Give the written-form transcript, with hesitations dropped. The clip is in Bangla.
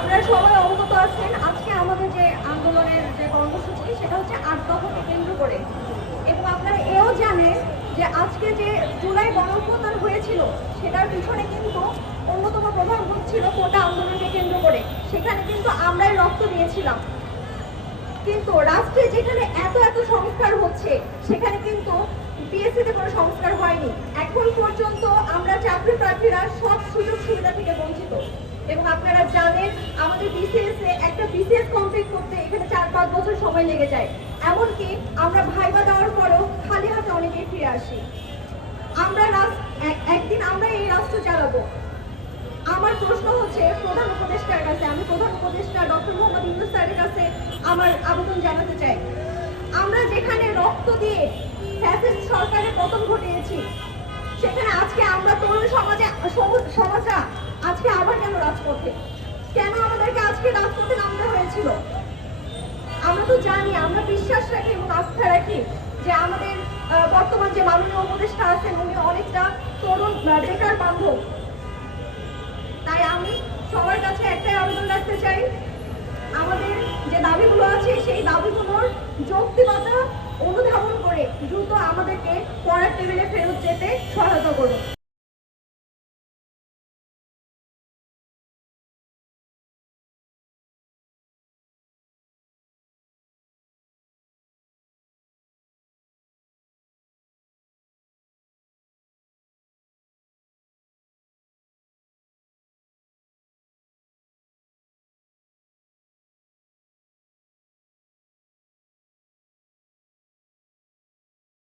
আপনারা সবাই অবগত আছেন আজকে আমাদের যে আন্দোলনের যে কর্মসূচি সেটা হচ্ছে ৮ দফাকে কেন্দ্র করে, এবং আপনারা এও জানেন যে আজকে যে জুলাই গণঅভ্যুত্থান হয়েছিল সেটার পিছনে কিন্তু অন্যতম প্রধান ছিল কোটা আন্দোলনকে কেন্দ্র করে। সেখানে কিন্তু আমরাই রক্ত দিয়েছিলাম, কিন্তু রাষ্ট্রে যেখানে এত এত সংস্কার হচ্ছে সেখানে কিন্তু পিএসসিতে কোনো সংস্কার হয়নি। এখন পর্যন্ত আমরা চাকরি প্রার্থীরা সব সুযোগ সুবিধা থেকে বঞ্চিত, এবং আপনারা জানেন আমাদের বিসিএস এ একটা বিসিএস কমপ্লিট করতে এখানে ৪-৫ বছর সময় লেগে যায়। এমনকি আমরা ভাইবা দেওয়ার পরেও খালি হাতে অনেকেই ফিরে আসি। আমরা একদিন আমরা এই রাষ্ট্র চালাবো। আমার প্রশ্ন হচ্ছে প্রধান উপদেষ্টার কাছে, আমি প্রধান উপদেষ্টা ডক্টর মোহাম্মদ ইউনূস স্যারের কাছে আমার আবেদন জানাতে চাই, আমরা যেখানে রক্ত দিয়ে ফ্যাসিস্ট সরকারের পতন ঘটিয়েছি সেখানে আজকে আমরা তরুণ সমাজরা আজকে আবার কেন রাজপথে, কেন আমাদেরকে আজকে রাজপথে নামতে হয়েছিল? আমরা তো জানি, আমরা বিশ্বাস রাখি এবং আস্থা রাখি যে আমাদের বর্তমান যে মাননীয় উপদেষ্টা আছেন উনি অনেকটা তরুণ বেকার বান্ধব। তাই আমি সবার কাছে একটাই আবেদন রাখতে চাই, আমাদের যে দাবিগুলো আছে সেই দাবিগুলোর যৌক্তিকতা অনুধাবন করে দ্রুত আমাদেরকে পড়ার টেবিলে ফেরত যেতে সহায়তা করুন।